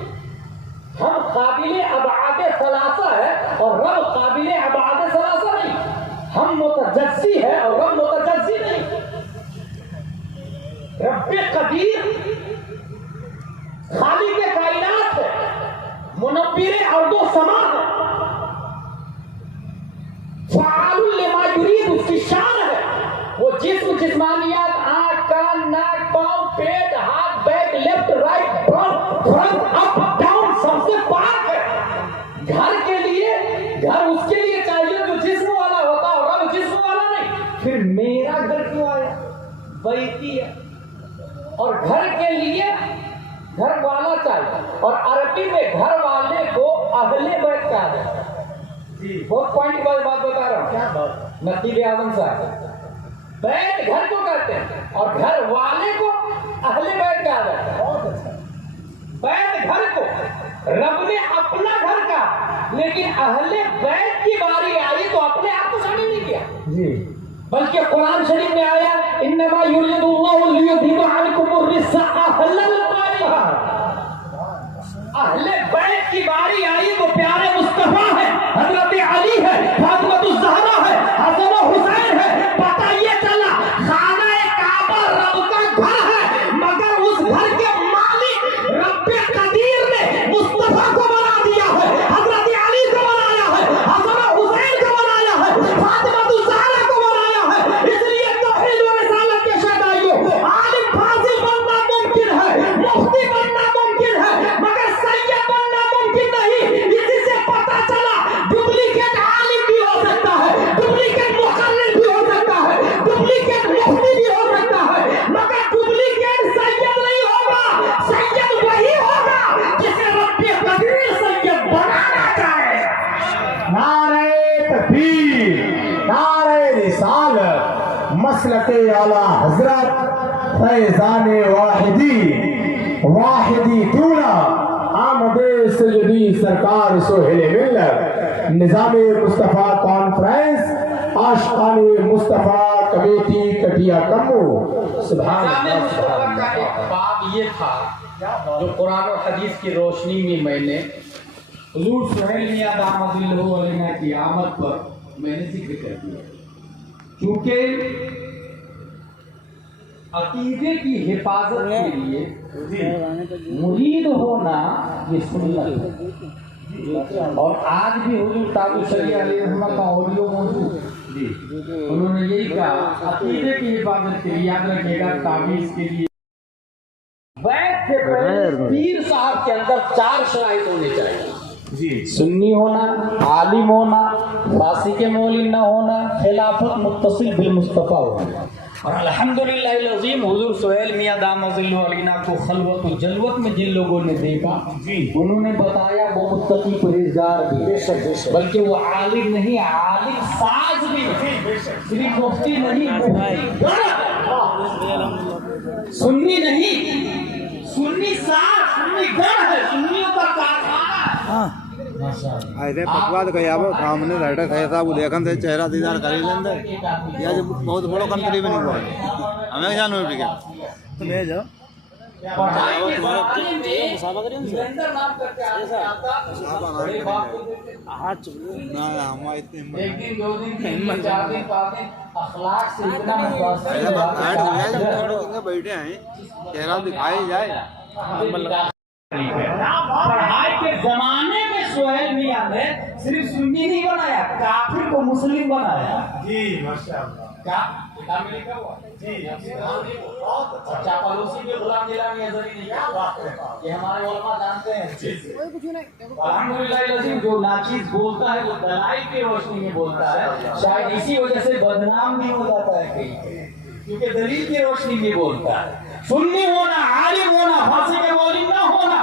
ہم قابل ابعاد ثلاثہ ہے اور رب قابل ابعاد ثلاثہ نہیں. ہم متجزی ہے اور رب متجزی نہیں. رب قدیر خالق کائنات ہے, منبر ارض و سما ہے, فعال لما یرید اس کی شان ہے. وہ جسم, جسمانیات, آنکھ, کان, ناک, پاؤں, پیٹ, ہاتھ, بیک, لیفٹ, رائٹ, فرنٹ, اپ, ڈاؤن, سب سے پاک ہے. گھر کے لیے, گھر اس کے لیے چاہیے جو جسم والا ہوتا ہے, اور رب جسم والا نہیں. پھر میرا گھر کیوں آیا؟ بیتی ہے. اور گھر کے لیے گھر والا چاہیے, اور عربی میں گھر والے کو اہل بیت کہا جاتا ہے. بہت پوائنٹ کی بات بتا رہا ہوں. کیا بات. نقیب اعظم صاحب, بیت گھر کو کہتے ہیں اور گھر والے کو اہل بیت کہا جاتا ہے. بہت اچھا. بیت گھر کو رب نے اپنا گھر کہا, لیکن اہل بیت کی باری آئی تو اپنے آپ کو شامل نہیں کیا. جی بلکہ قرآن شریف میں آیا انما یرید اللہ لیذھب عنکم الرجس اہل البیت. اہل بیت کی باری آئی تو پیارے مصطفیٰ ہے, حضرت علی ہے, فاطمہ الزہرا ہے, حسن و حسین ہے. پتہ یہ چلا مسلک اعلیٰ حضرت فیضان واحدی دولا آمد سیدی سرکار سہیل ملت نظام مصطفیٰ کانفرنس عاشقان مصطفیٰ کمیٹی کٹیا کمو سبحان نظام اللہ مصطفیٰ کا ایک باب یہ تھا جو قرآن و حدیث کی روشنی میں نے حضور سہیل میاں دامت اللہ علیہ کی آمد پر میں نے ذکر کر دیا کیونکہ عقیدے کی حفاظت کے لیے مرید ہونا یہ سنت ہے اور آج بھی حضور تاج الشریعہ علیہ السلام کا آڈیو موجود ہے انہوں نے یہی کہا عقیدے کی حفاظت کے لیے یاد رکھیے گا تعویذ کے لیے بیعت سے پہلے پیر صاحب کے اندر 4 شرائط ہونے چاہیے سنی ہونا عالم ہونا فاسق مولن نہ ہونا خلافت متصل بالمصطفیٰ ہونا اور الحمدللہ العظیم حضور سہیل میاں دامت اللہ علیہ کو خلوت و جلوت میں جن لوگوں نے دیکھا انہوں نے بتایا وہ متقی پرہیزگار بھی بلکہ وہ عالم نہیں عالم ساز بھی صرف مفتی نہیں سنی نہیں سنی ساز سنی گھر ہے سنیوں کا کارخانہ ایسے پکواد گیا وہ سامنے رہتا تھا صاحب دیکھن سے چہرہ دیدار کر ہی لیندے یا جو بہت بڑا کنٹری میں نہیں ہوا ہمیں جانو ہے کیا تو لے جاؤ بیٹھے ہیں چہرہ دکھائی جائے پڑھائی کے زمانے میں سہیل میاں نے صرف سنی نہیں بنایا کافر کو مسلم بنایا جی ماشاءاللہ کیا کتاب میں لکھا ہوا چاپلوسی کے غلام جیلانی ازلی نے کیا یہ ہمارے علماء جانتے ہیں الحمدللہ العظیم جو ناچیز بولتا ہے وہ دلائل کی روشنی میں بولتا ہے شاید اسی وجہ سے بدنام بھی ہو جاتا ہے کہیں کیونکہ دلیل کی روشنی میں بولتا ہے سنی ہونا عالم ہونا فاسق مولن نہ ہونا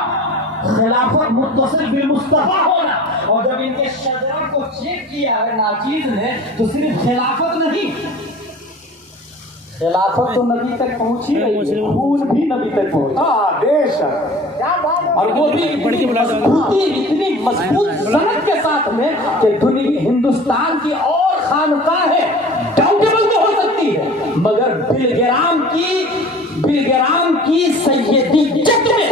خلافت متصل بالمصطفیٰ ہونا اور جب ان کے شجرہ کو چیک کیا ہے ناچیز نے تو صرف خلافت نہیں خلافت تو نبی تک پہنچی نہیں خون بھی نبی تک پہنچا بے شک اور وہ بھی اتنی مضبوط سند کے ساتھ میں کہ دنیا ہندوستان کی اور خانقاہیں ڈاؤٹیبل تو ہو سکتی ہے مگر بلگرام کی سیدی جت میں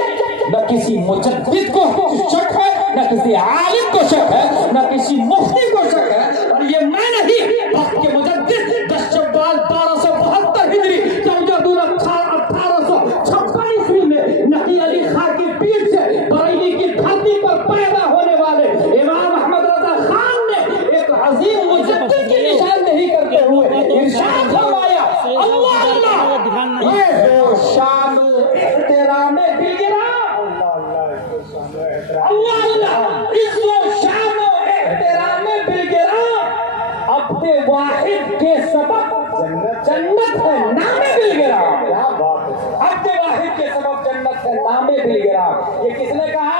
نہ کسی مجدد کو شک ہے نہ کسی عالم کو شک ہے نہ کسی مفتی کو شک ہے اور یہ میں نہیں وقت کے مجدد 10 شوال 1272 ہجری 14 دور 1856 عیسوی میں نقی علی خان کی پیٹھ سے بریلی کی دھرتی پر پیدا ہونے والے امام احمد رضا خان نے ایک عظیم مجدد کی نشاندہی کرتے ہوئے ارشاد فرمایا اللہ اللہ یہ شان احترام بلگرام اللہ اللہ اس شان و احترام بلگرام عبد واحد کے سبب جنت ہے نام بلگرام عبد واحد کے سبب جنت ہے نام بلگرام یہ کس نے کہا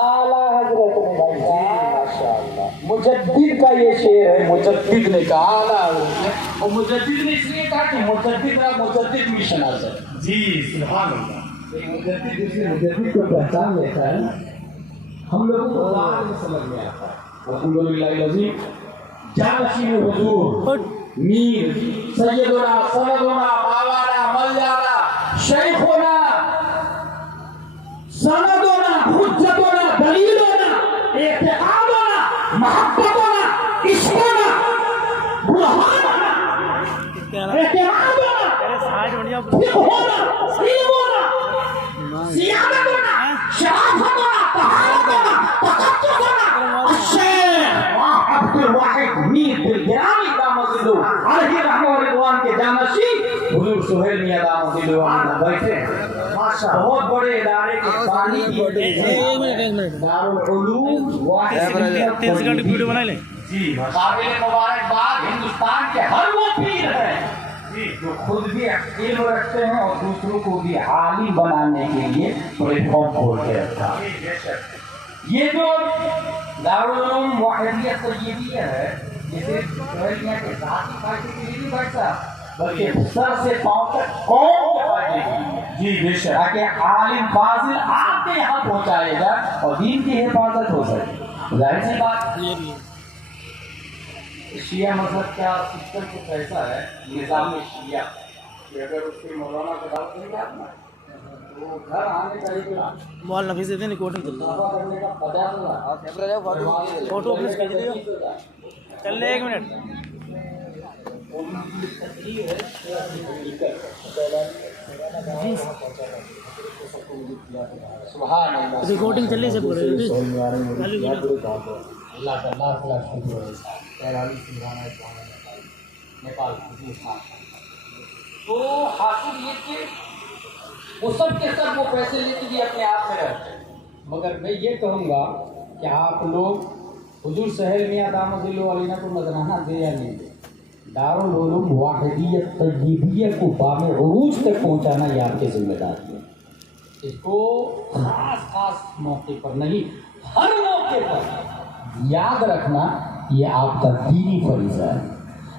اعلیٰ حضرت نے بھائی ماشاءاللہ مجدد کا یہ شعر ہے مجدد نے کہا اعلیٰ حضرت نے اور مجدد نے اس لیے کہا کہ مجدد مشنر ہے جی سبحان اللہ مجدد کو پہچان لیتا ہے ہم لوگوں کو بعد میں سمجھ میں آتا ہے الحمدللہ العظیم جانشین حضور میر سیدنا سندنا مولانا مولانا شیخنا سندنا حجتنا دلیلنا اعتقادنا محبتنا عشقنا برہاننا اعتمادنا فقہنا علمنا سیادتنا شرافتنا طہارتنا تقدسنا الشیخ عبد الواحد میر بلگرامی دامت اللہ علیہ رحمہ و رضوان کے جانشین حضور سہیل میاں دامت اللہ علیہ بیٹھے ہیں بہت بڑے ادارے کے بانی کی دارالعلوم واحد قابل مبارکباد ہندوستان کے ہر وہ پیر ہیں جو خود بھی علم رکھتے ہیں اور دوسروں کو بھی عالم بنانے کے لیے پلیٹ فارم کھول کے رکھا یہ جو دارالعلوم واحدیہ طیبیہ ہے جسے سہیل میاں کے ذاتی فائدے کے لیے نہیں بیٹھتا بلکہ سر سے پاؤں تک قوم کے فائدے کے لیے جی بے شک تاکہ عالم فاضل آپ کے یہاں پہنچائے گا اور دین کی حفاظت ہو سکے. ظاہر سی بات شیعہ مذہب کا سسٹم کچھ ایسا ہے نظام شیعہ کہ اگر اس کے مولانا کو دعوت نہیں کرنا تو گھر آنے کا ایک مولانا نفیس دین ریکارڈنگ چل رہا دعویٰ کرنے کا 50,000 ہے فوٹو آفس بھیج دیو چل لے 1 منٹ سبحان اللہ ریکارڈنگ چل رہی ہے سب اللہ کا لاکھ لاکھ شکر ہے. نیپال تو حاصل یہ کہ وہ سب کے سب وہ پیسے لے کے بھی اپنے آپ میں رہتے ہیں. مگر میں یہ کہوں گا کہ آپ لوگ حضور سہیل میاں دامت ذلہ علیہ کو نذرانہ دے یا نہیں دے, دارالعلوم واحدیت طیبیہ کو بام عروج تک پہنچانا یہ آپ کی ذمہ داری ہے. اس کو خاص موقع پر نہیں, ہر موقع پر یاد رکھنا یہ آپ کا دینی فریضہ ہے.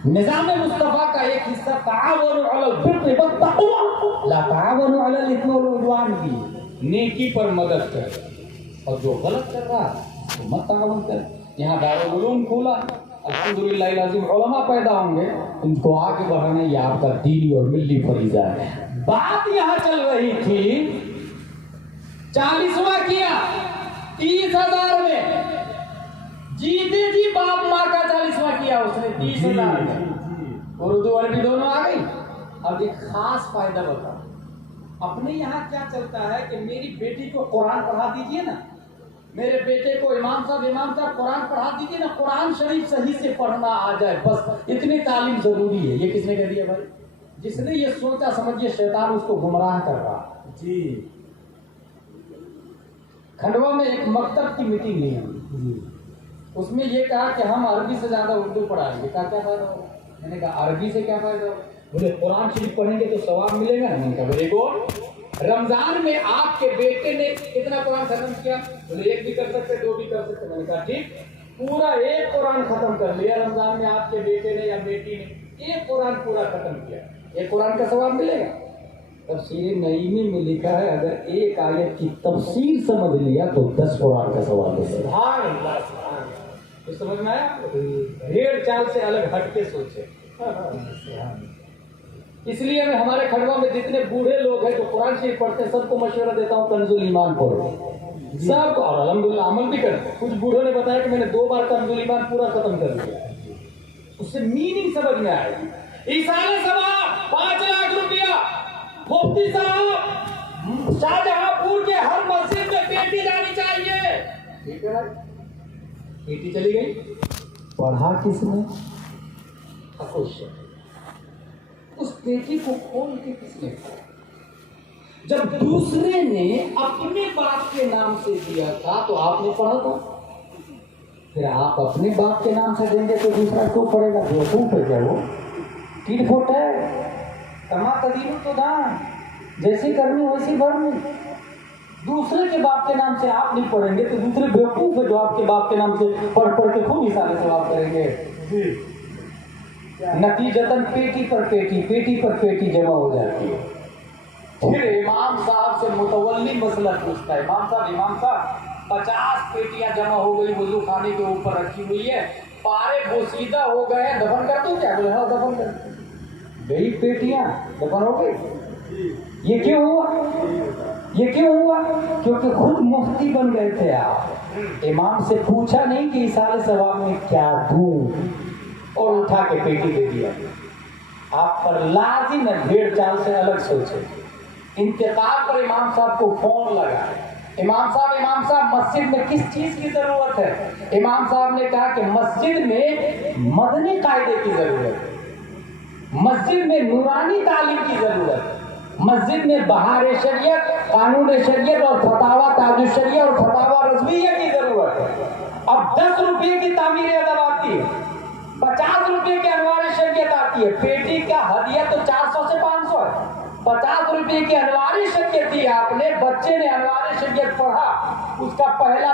نظام مصطفیٰ کا ایک حصہ تعاونوا علی البر والتقوی لا تعاونوا علی الاثم والعدوان بھی, نیکی پر مدد کرے, اور جو غلط کر رہا ہے تو مت تعاون کرے. یہاں دارالعلوم کھولا, الحمدللہ العظیم علماء پیدا ہوں گے, ان کو آگے بڑھانا یہ آپ کا دینی اور ملی فریضہ ہے. بات یہاں چل رہی تھی 40واں کیا 30,000 میں, جیتے جی باپ ماں کا 40واں کیا اس نے 30,000 میں, اردو عربی دونوں آ گئی. اب ایک خاص فائدہ بتا, اپنے یہاں کیا چلتا ہے کہ میری بیٹی کو قرآن پڑھا دیجئے نا, میرے بیٹے کو امام صاحب قرآن پڑھا دیجئے نا, قرآن شریف صحیح سے پڑھنا آ جائے, بس اتنی تعلیم ضروری ہے. یہ کس نے کہہ دیا بھائی؟ جس نے یہ سوچا سمجھیے شیطان اس کو گمراہ کر رہا. جی کھنڈوا میں ایک مکتب کی میٹنگ لی, اس میں یہ کہا کہ ہم عربی سے زیادہ اردو پڑھائیں گے. کہا کیا فائدہ ہوگا؟ میں نے کہا عربی سے کیا فائدہ ہوگا؟ بولے قرآن شریف پڑھیں گے تو ثواب ملے گا. میں نے کہا ویری گڈ. رمضان میں آپ کے بیٹے نے کتنا قرآن ختم کیا؟ بولے 1 بھی کر سکتے 2 بھی کر سکتے. میں نے کہا ٹھیک, پورا 1 قرآن ختم کر لیا رمضان میں آپ کے بیٹے نے یا بیٹی نے, 1 قرآن پورا ختم کیا, 1 قرآن کا ثواب ملے گا. تفسیر نعیمی میں لکھا ہے اگر 1 آیت کی تفسیر سمجھ لیا تو 10 قرآن کا ثواب ملے گا. سبحان اللہ سبحان تو سمجھ میں آیا؟ بھیڑ چال سے الگ ہٹ کے سوچے. اس لیے میں ہمارے کھنڈوا میں جتنے بوڑھے لوگ ہیں جو قرآن شریف پڑھتے ہیں سب کو مشورہ دیتا ہوں کنز الایمان پڑھو, سب کو, اور الحمدللہ عمل بھی کرتے. کچھ بوڑھوں نے بتایا کہ میں نے 2 بار کنز الایمان پورا ختم کر دیا, اس سے میننگ سمجھ میں آئے. ایصال ثواب 5 لاکھ روپیہ, مفتی صاحب شاہجہاں پور کے ہر مسجد میں بیٹی جانی چاہیے. ٹھیک ہے بھائی, بیٹی چلی گئی, پڑھا کس نے؟ خوش. اس بیٹی کو کھول کے کس نے پڑھا؟ جب دوسرے نے اپنے باپ کے نام سے دیا تھا تو آپ نے پڑھا تھا, پھر آپ اپنے باپ کے نام سے دیں گے تو دوسرا کیوں پڑھے گا؟ بیوقوف ہے کیا وہ؟ ٹیٹ پھوٹ ہے. کما تدین تو دان, جیسی کرنی ویسی بھرنی. دوسرے کے باپ کے نام سے آپ نہیں پڑھیں گے تو دوسرے بیوقوف ہے جو آپ کے باپ کے نام سے پڑھ کے خوب ایصال ثواب کریں گے. نتیجتاً پیٹی پر پیٹی جمع ہو جاتی ہے. پھر امام صاحب سے متولی مسئلہ پوچھتا ہے, امام صاحب 50 پیٹیاں جمع ہو گئی, وضو خانے کے اوپر رکھی ہوئی ہے, پارے بوسیدہ ہو گئے, دفن کر دوں کیا؟ بولے ہاں دفن کر دوں. گئی پیٹیاں دفن ہو گئی. یہ کیوں ہوا؟ کیونکہ خود مفتی بن گئے تھے آپ. امام سے پوچھا نہیں کہ ایصال ثواب میں کیا دوں, اور اٹھا کے پیٹی دے دیا. آپ پر لازم ہے بھیڑ چال سے الگ سوچے. انتقال پر امام صاحب کو فون لگا, امام صاحب مسجد میں کس چیز کی ضرورت ہے؟ امام صاحب نے کہا کہ مسجد میں مدنی قاعدے کی ضرورت ہے, مسجد میں نورانی تعلیم کی ضرورت ہے, مسجد میں بہار شریعت, قانون شریعت اور فتاوی تاج الشریعہ اور فتاوی رضویہ کی ضرورت ہے. اب 10 روپے کی تعمیر ادب آتی ہے, 50 روپے کی انوار شریعت آتی ہے. پیٹی کا ہدیہ تو 400 سے 500 ہے. 50 روپے کی انوار شریعت دی آپ نے, بچے نے انوار شریعت پڑھا, اس کا پہلا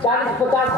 40-50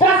10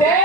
10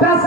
10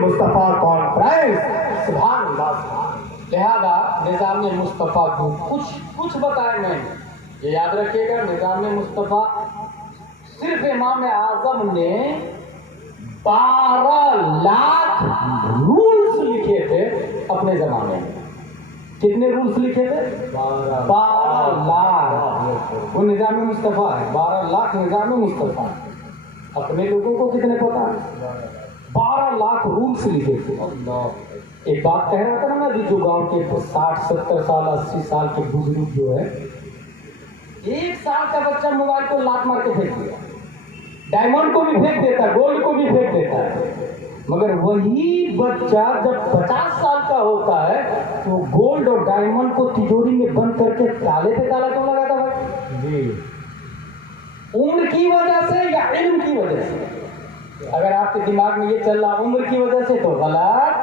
مصطفیٰ کانفرنس، سبحان اللہ۔ لہذا نظام مصطفیٰ کو کچھ بتائے میں نے، یہ یاد رکھیے گا، نظام مصطفیٰ صرف امام اعظم نے 12 لاکھ رولز لکھے تھے اپنے زمانے میں۔ کتنے رولز لکھے تھے؟ 12 لاکھ۔ وہ نظام مصطفیٰ ہے، 12 لاکھ نظام مصطفیٰ۔ اپنے لوگوں کو کتنے پتا ہے؟ 12 لاکھ رولز لکھے تھے۔ ایک بات کہہ رہا تھا نا ابھی، جو گاؤں کے 60 70 سال 80 سال کے بزرگ جو ہے، 1 سال کا بچہ موبائل کو لات مار کے پھینک دیا، ڈائمنڈ کو بھی پھینک دیتا ہے، گولڈ کو بھی پھینک دیتا ہے، مگر وہی بچہ جب 50 سال کا ہوتا ہے تو گولڈ اور ڈائمنڈ کو تجوری میں بند کر کے تالے پہ تالا کیوں لگاتا بھائی؟ جی، عمر کی وجہ سے یا علم کی وجہ سے؟ اگر آپ کے دماغ میں یہ چل رہا عمر کی وجہ سے تو غلط،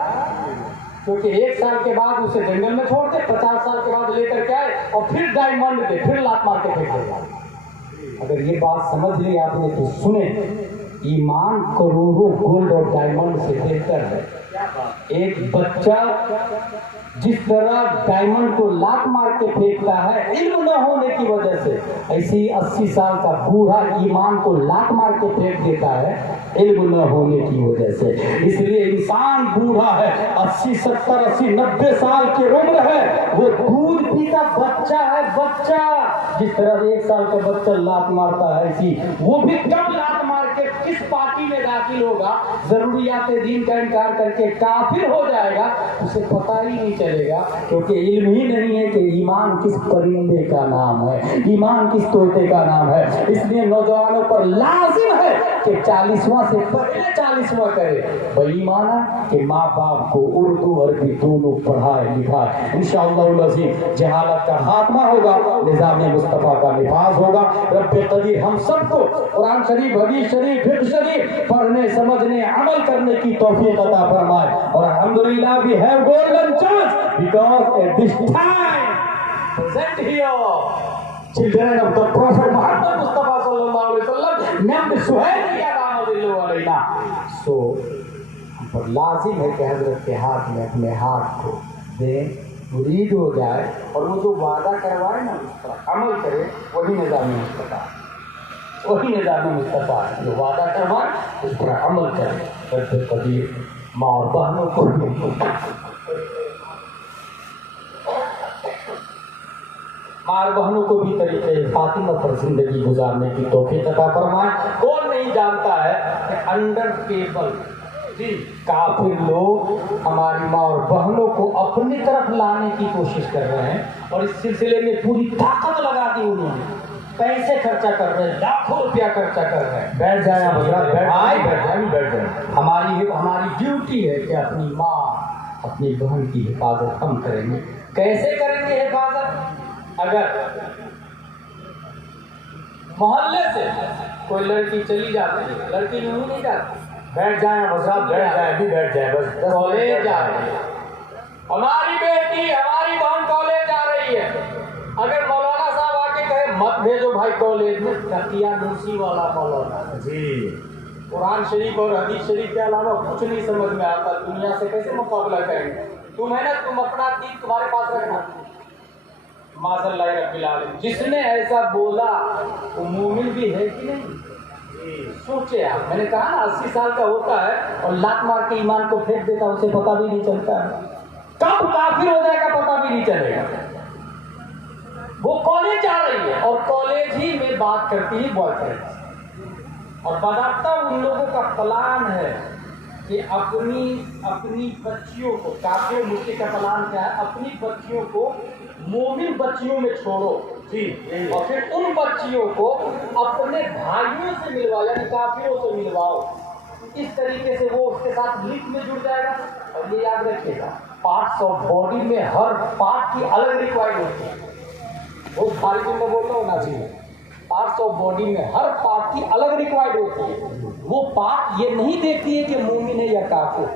کیونکہ 1 سال کے بعد اسے جنگل میں چھوڑ دے، 50 سال کے بعد لے کر کے آئے اور پھر ڈائمنڈ دے، پھر لات مار کے پھینک دے۔ اگر یہ بات سمجھ لی آپ نے تو سنیں، ایمان کروڑوں گولڈ اور ڈائمنڈ سے بہتر ہے۔ ایک بچہ جس طرح ڈائمنڈ کو لات مار کے پھینکتا ہے علم نہ ہونے کی وجہ سے، ایسی 80 سال کا بوڑھا ایمان کو لات مار کے پھینک دیتا ہے علم نہ ہونے کی وجہ سے۔ اس لیے انسان بوڑھا ہے، 80 70 80 90 سال کی عمر ہے، وہ دودھ پیتا بچہ ہے، بچہ جس طرح 1 سال کا بچہ لات مارتا ہے، ایسی وہ بھی کب لات مار کے کس پارٹی میں داخل ہوگا، ضروریات دین کا انکار کر کے کافر ہو جائے گا، اسے پتہ ہی نہیں چلے گا، کیونکہ علم ہی نہیں ہے کہ ایمان کس پرندے کا نام ہے، ایمان کس طوطے کا نام ہے۔ اس لیے نوجوانوں پر لازم ہے کہ 40واں سے پہلے 40واں کرے، وہی مانا کہ ماں باپ کو اردو عربی دونوں پڑھائے لکھائے۔ انشاءاللہ العظیم جہالت کا خاتمہ ہوگا، نظام مصطفیٰ کا نفاذ ہوگا۔ رب قدیر ہم سب کو قرآن شریف، حدیث شریف، فقہ شریف پڑھنے سمجھنے عمل کرنے کی توفیق عطا فرمائے۔ اور الحمدللہ we have golden chance because at this time present here children of the Prophet Muhammad Mustafa sallallahu alaihi wasallam named Suhail ya rahmatullah alayna. So ہم پر لازم ہے کہ حضرت کے ہاتھ میں اپنے ہاتھ کو دیں، مرید ہو جائے اور وہ جو وعدہ کروائے نا اس پر عمل کرے، وہی نظام مصطفیٰ، وہی نظام مصطفیٰ ہے، جو وعدہ کروائے اس پر عمل کرے۔ رب قدیر ماں اور بہنوں کو ماں بہنوں کو بھی طریقے فاطمہ پر زندگی گزارنے کی توفیق عطا فرمائے۔ کون نہیں جانتا ہے کہ انڈر ٹیبل کافر لوگ ہماری ماں اور بہنوں کو اپنی طرف لانے کی کوشش کر رہے ہیں، اور اس سلسلے میں پوری طاقت لگا دی انہوں نے، پیسے خرچہ کر رہے ہیں، لاکھوں روپیہ خرچہ کر رہے ہیں۔ بیٹھ جائیں حضرات، بیٹھ جائیں۔ ہماری ڈیوٹی ہے کہ اپنی ماں اپنی بہن کی حفاظت ہم کریں گے۔ کیسے کریں گے حفاظت؟ اگر محلے سے کوئی لڑکی چلی جاتی ہے، لڑکی یوں نہیں جاتی، بیٹھ جائیں حضرات، بیٹھ جائیں، ابھی بیٹھ جائیں، بس کالج جا رہی ہے ہماری بیٹی، ہماری بہن کالج جا رہی ہے، اگر مولانا صاحب آ کے کہے مت بھیجو بھائی کالج میں، تقیہ نوسی والا مولانا جی، قرآن شریف اور حدیث شریف کے علاوہ کچھ نہیں سمجھ میں آتا، دنیا سے کیسے مقابلہ کریں گے؟ تم ہے نا، تم اپنا دین تمہارے پاس رکھنا۔ معاذ اللہ رب العالمین، جس نے ایسا بولا وہ مومن بھی ہے کہ نہیں؟ سوچے آپ، میں نے کہا نا 80 سال کا ہوتا ہے اور لات مار کے ایمان کو پھینک دیتا، اسے پتہ بھی نہیں چلتا ہے، کب کافر ہو جائے گا پتہ بھی نہیں چلے گا۔ وہ کالج جا رہی ہے اور کالج ہی میں بات کرتی ہے بوائے فرینڈ، اور باضابطہ ان لوگوں کا پلان ہے کہ اپنی بچیوں کو، کافر ملک کا پلان کیا ہے، اپنی بچیوں کو مومن بچیوں میں چھوڑو جی، اور پھر ان بچیوں کو اپنے بھائیوں سے ملواؤ، یعنی کافروں سے ملواؤ، اس طریقے سے وہ اس کے ساتھ لنک میں جڑ جائے گا۔ اور یہ یاد رکھیے گا، پارٹس آف باڈی میں ہر پارٹ کی الگ ریکوائرڈ ہوتی ہے، وہ خارجی میں بولتا ہونا چاہیے، پارٹس آف باڈی میں ہر پارٹ کی الگ ریکوائرڈ ہوتی ہے، وہ پارٹ یہ نہیں دیکھتی ہے کہ مومن ہے یا کافر،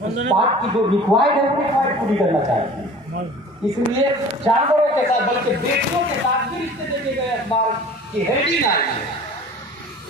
اس پارٹ کی جو ریکوائرڈ ہے وہ ریکوائرڈ پوری کرنا چاہیے۔ اس لیے جانوروں کے ساتھ بلکہ بیٹیوں کے ساتھ بھی رشتے دیکھے گئے، اخبار کی ہیڈنگ آئی ہے